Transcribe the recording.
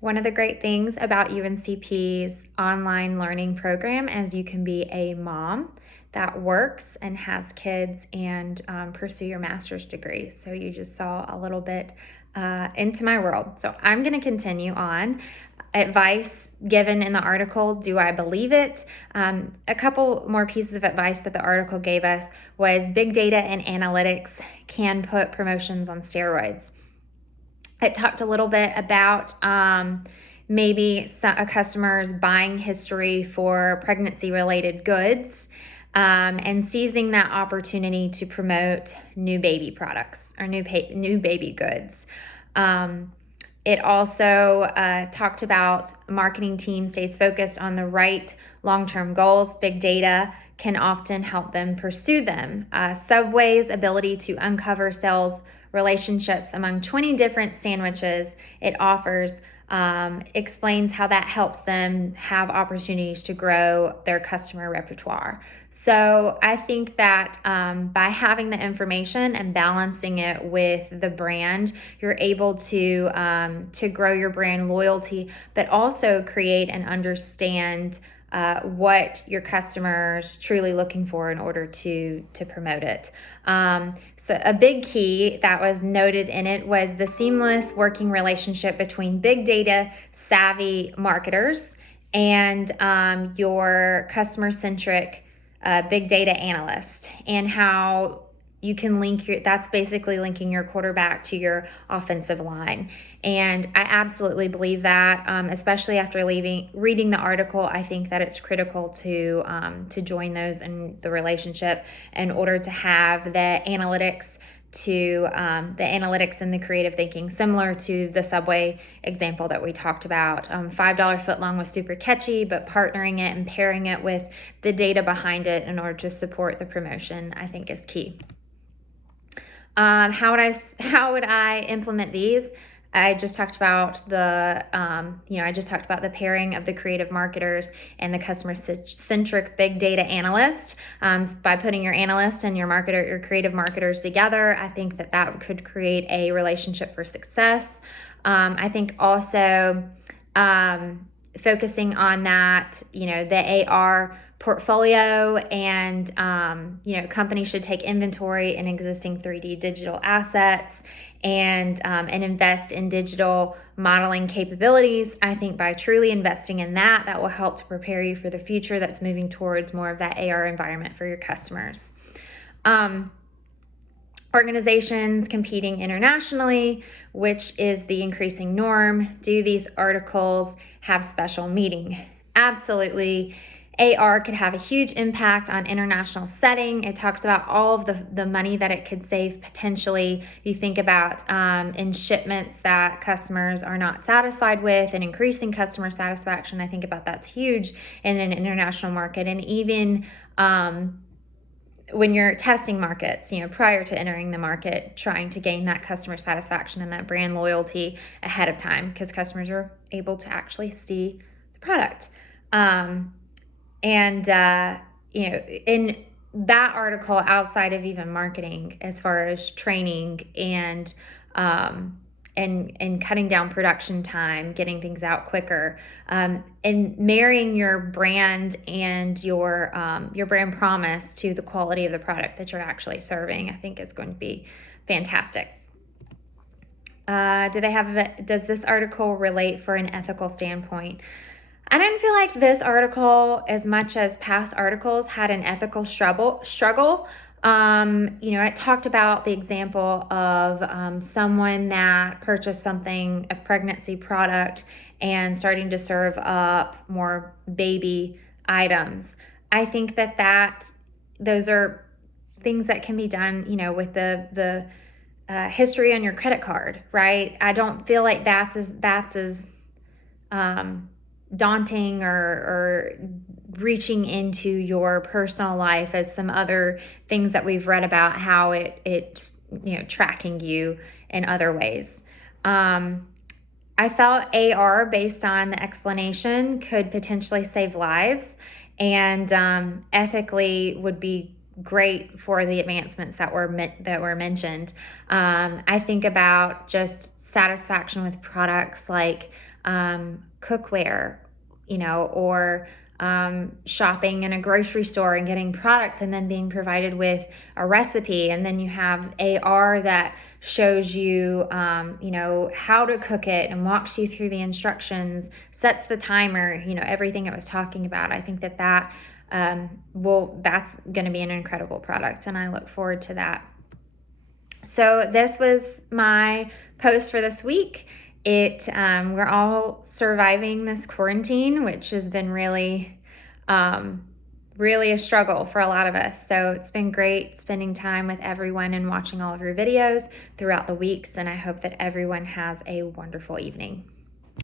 One of the great things about UNCP's online learning program is you can be a mom that works and has kids and pursue your master's degree. So you just saw a little bit into my world. So I'm going to continue on. Advice given in the article, do I believe it? A couple more pieces of advice that the article gave us was big data and analytics can put promotions on steroids. It talked a little bit about maybe a customer's buying history for pregnancy-related goods and seizing that opportunity to promote new baby products or new baby goods. It also talked about marketing team stays focused on the right long-term goals. Big data can often help them pursue them. Subway's ability to uncover sales relationships among 20 different sandwiches it offers explains how that helps them have opportunities to grow their customer repertoire. So I think that by having the information and balancing it with the brand, you're able to grow your brand loyalty, but also create and understand what your customers truly looking for in order to promote it. So a big key that was noted in it was the seamless working relationship between big data savvy marketers and your customer centric big data analyst, and how you can that's basically linking your quarterback to your offensive line. And I absolutely believe that, especially after reading the article. I think that it's critical to join those in the relationship in order to have the analytics and the creative thinking, similar to the Subway example that we talked about. $5 footlong was super catchy, but partnering it and pairing it with the data behind it in order to support the promotion, I think, is key. How would I implement these? I just talked about the pairing of the creative marketers and the customer-centric big data analyst. By putting your analyst and your creative marketers together, I think that could create a relationship for success. I think also focusing on that, the AR portfolio, and companies should take inventory in existing 3D digital assets and invest in digital modeling capabilities. I think by truly investing in that will help to prepare you for the future that's moving towards more of that AR environment for your customers. Organizations competing internationally, which is the increasing norm. Do these articles have special meaning? Absolutely. AR could have a huge impact on international setting. It talks about all of the money that it could save potentially. You think about in shipments that customers are not satisfied with, and increasing customer satisfaction. I think about that's huge in an international market. And even when you're testing markets, prior to entering the market, trying to gain that customer satisfaction and that brand loyalty ahead of time, because customers are able to actually see the product. In that article, outside of even marketing, as far as training and cutting down production time, getting things out quicker, and marrying your brand and your brand promise to the quality of the product that you're actually serving, I think is going to be fantastic. Does this article relate for an ethical standpoint? I didn't feel like this article, as much as past articles, had an ethical struggle. It talked about the example of someone that purchased a pregnancy product, and starting to serve up more baby items. I think that those are things that can be done, with the history on your credit card, right? I don't feel like that's as daunting or reaching into your personal life as some other things that we've read about, how it's tracking you in other ways. I felt AR, based on the explanation, could potentially save lives, and ethically would be great for the advancements that were mentioned. I think about just satisfaction with products like cookware, or shopping in a grocery store and getting product and then being provided with a recipe. And then you have AR that shows you, how to cook it and walks you through the instructions, sets the timer, everything it was talking about. I think that's going to be an incredible product, and I look forward to that. So this was my post for this week. We're all surviving this quarantine, which has been really a struggle for a lot of us. So it's been great spending time with everyone and watching all of your videos throughout the weeks, and I hope that everyone has a wonderful evening.